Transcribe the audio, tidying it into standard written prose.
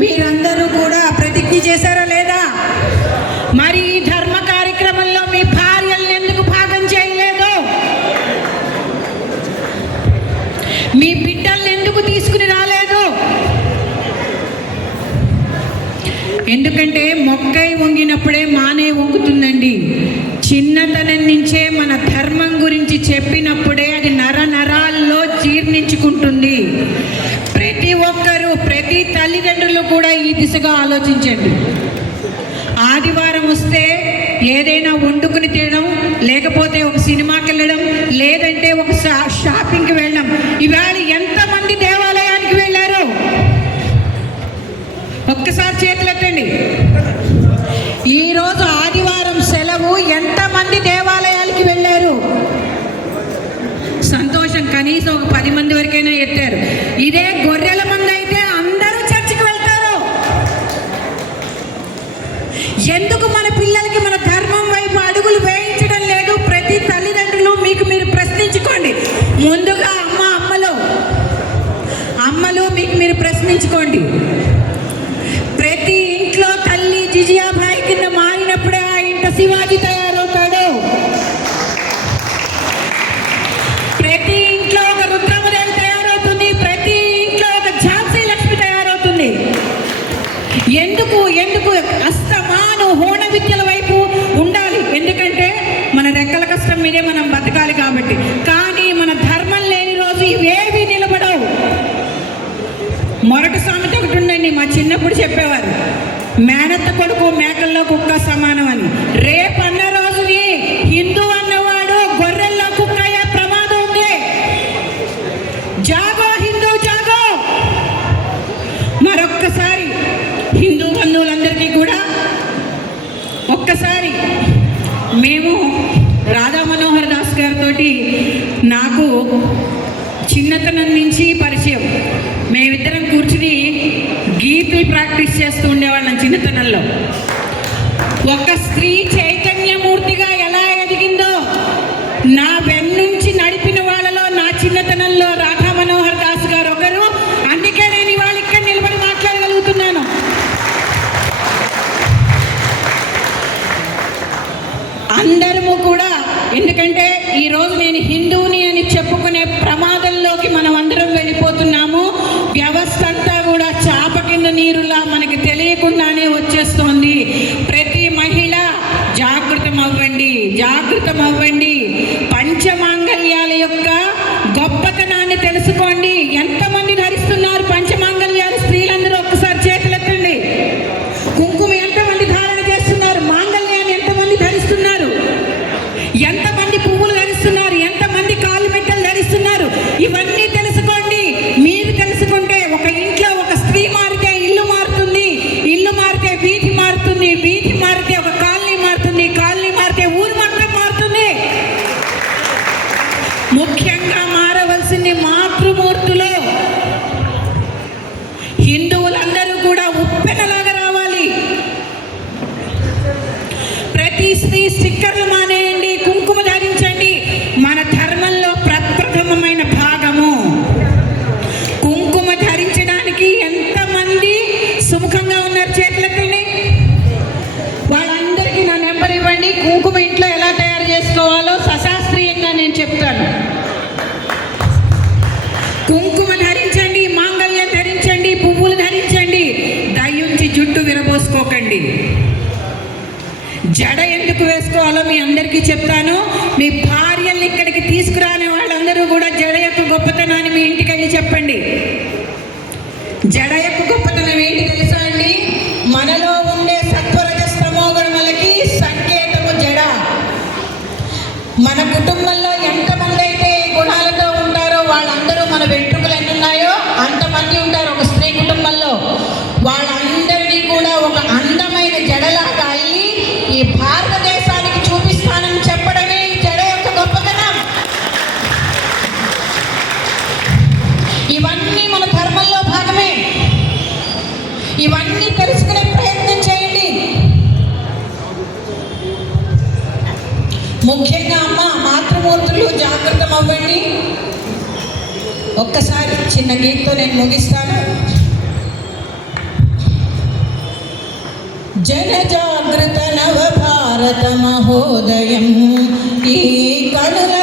మీరందరూ కూడా ప్రతిజ్ఞ చేశారా లేదా? మరి ఈ ధర్మ కార్యక్రమంలో మీ భార్యలను ఎందుకు భాగం చేయలేదు? మీ బిడ్డల్ని ఎందుకు తీసుకుని రాలేదు? ఎందుకంటే మొక్కై వంగినప్పుడే మానే వంగుతుందండి. చిన్నతనం నుంచే మన ధర్మం గురించి చెప్పినప్పుడే అది నరాల్లో జీర్ణించుకుంటుంది. ప్రతి ఒక్కరూ, ప్రతి తల్లిదండ్రులు కూడా ఈ దిశగా ఆలోచించండి. ఆదివారం వస్తే ఏదైనా వండుకుని తినడం, లేకపోతే ఒక సినిమాకి వెళ్ళడం, లేదంటే ఒక షాపింగ్కి వెళ్ళడం. ఇవాళ ఎంతమంది దేవాలయానికి వెళ్ళారు? ఒక్కసారి చేతులెత్తండి. ఈరోజు ఆదివారం సెలవు, ఎంతమంది దేవాలయాలకి వెళ్ళారు? సంతోషం, కనీసం ఒక 10 మంది వరకైనా ఎత్తారు. ఇదే గొర్రెల మంది అయితే అందరూ చర్చికి వెళ్తారు. ఎందుకు మన పిల్లలకి మన ధర్మం వైపు అడుగులు వేయించడం లేదు? ప్రతి తల్లిదండ్రులు మీకు మీరు ప్రశ్నించుకోండి. ముందుగా అమ్మలు మీకు మీరు ప్రశ్నించుకోండి. ప్రతి ఇంట్లో తల్లి జిజియాబాయి కింద మారినప్పుడే ఆ ఇంట శివాజీ తయారవుతాడు. ప్రతి ఇంట్లో ఒక రుద్రమదేవి తయారవుతుంది. ప్రతి ఇంట్లో ఒక ఝాన్సీ లక్ష్మి తయారవుతుంది. ఎందుకు అస్తమాను హోణ విద్యల వైపు ఉండాలి? ఎందుకంటే మన రెక్కల కష్టం మీదే మనం బతకాలి కాబట్టి. కానీ మన ధర్మం లేని రోజు ఇవేవి నిలబడవు. మొరటి సామెత ఒకటి ఉండండి, మా చిన్నప్పుడు చెప్పేవారు, మేనత్త కొడుకు మేకల్లో కుక్క సమానం అని. రేపన్న రోజుని హిందూ అన్నవాడు గొర్రెల్లో కుక్క అయ్యే ప్రమాదం ఉంది. జాగో హిందూ జాగో. మరొక్కసారి హిందూ బంధువులందరికీ కూడా ఒక్కసారి, మేము రాధా మనోహర్ దాస్ గారితో నాకు చిన్నతనం నుంచి పరిచయం. మేమిద్దరం కూర్చుని గీతులు ప్రాక్టీస్ చేస్తూ ఉండేవాళ్ళం చిన్నతనంలో. ఒక స్త్రీ చైతన్యమూర్తిగా ఎలా ఎదిగిందో నా వెన్నుంచి నడిపిన వాళ్ళలో నా చిన్నతనంలో రాధా మనోహర్ దాస్ గారు ఒకరు. అందుకే నేను ఇవాళ ఇక్కడ నిలబడి మాట్లాడగలుగుతున్నాను. అందరము కూడా, ఎందుకంటే ఈరోజు నేను హిందువుని అని చెప్పుకునే ప్రమాదంలోకి మనం అందరం వెళ్ళిపోతున్నాము. వ్యవస్థ అంతా కూడా చాప కింద నీరులా మనకి తెలియకుండానే వచ్చేస్తోంది. ప్రతి మహిళ జాగృతం అవ్వండి. పంచమాంగళ్యాల యొక్క గొప్పతనాన్ని తెలుసుకోండి. ఎంతమంది ధరిస్తున్నారు పంచమాంగళ్యాలు? స్త్రీలందరూ ఒక్కసారి చేతులెత్తండి. కుంకుమ ఎంతమంది ధారణ చేస్తున్నారు? మాంగళ్యాన్ని ఎంతమంది ధరిస్తున్నారు? ఎంతమంది పువ్వులు ధరిస్తున్నారు? ఎంతమంది కాళ్ళు మెట్టలు ధరిస్తున్నారు? ఇవన్నీ తెలుసుకోండి. మీరు తెలుసుకుంటే ఒక ఇంట్లో ఒక స్త్రీ మారితే ఇల్లు మారుతుంది, ఇల్లు మారితే వీధి మారుతుంది, వీధి మారితే ఒక కాలనీ మారుతుంది, కాలనీ మారితే ఊరు మొత్తం మారుతుంది. ముఖ్యంగా మారవలసింది మాతృమూర్తులు. హిందువులందరూ కూడా ఉప్పెనలాగా రావాలి. ప్రతి స్త్రీ స్టిక్కర్లు మానేయండి, కుంకుమ ధరించండి. మన ధర్మంలో ప్రప్రథమమైన భాగము కుంకుమ ధరించడానికి. ఎంతమంది సుముఖంగా ఉన్నారు? చేతులెత్తండి. వాళ్ళందరికీ నా నెంబర్ ఇవ్వండి. కుంకుమ ఇంట్లో ఎలా తయారు చేసుకోవాలో సశాస్త్రీయంగా నేను చెప్తాను. కుంకుమ ధరించండి, మాంగళ్యం ధరించండి, పువ్వులు ధరించండి. దయ్యుంచి జుట్టు విరబోసుకోకండి. జడ ఎందుకు వేసుకోవాలో మీ అందరికీ చెప్తాను. మీ భార్యల్ని ఇక్కడికి తీసుకురాని వాళ్ళందరూ కూడా జడ యొక్క గొప్పతనాన్ని మీ ఇంటికి వెళ్ళి చెప్పండి. జడ యొక్క గొప్పతనం ఏంటి తెలుసా అండి? మనలో ఉండే సత్వరజస్తమోగుణములకి సంకేతము జడ. మన కుటుంబంలో ఎంతమంది అయితే గుణాలతో ఉంటారో వాళ్ళందరూ, మన వెంట్రుకలు ఎన్ని ఉన్నాయో అంతమంది ఉంటారు ఒక స్త్రీ కుటుంబంలో. వాళ్ళందరినీ కూడా ఒక అందమైన జడలాగా అయ్యి ఈ భారతదేశానికి చూపిస్తానని చెప్పడమే ఈ జడ యొక్క గొప్పతనం. ఇవన్నీ మన ధర్మంలో భాగమే. ఇవన్నీ తెలుసుకునే ప్రయత్నం చేయండి. ముఖ్యంగా మాతృమూర్తులు జాగృతం అవ్వండి. ఒక్కసారి చిన్న గీతతో నేను ముగిస్తాను. జనజాగృత నవ భారత మహోదయం ఈ కనుల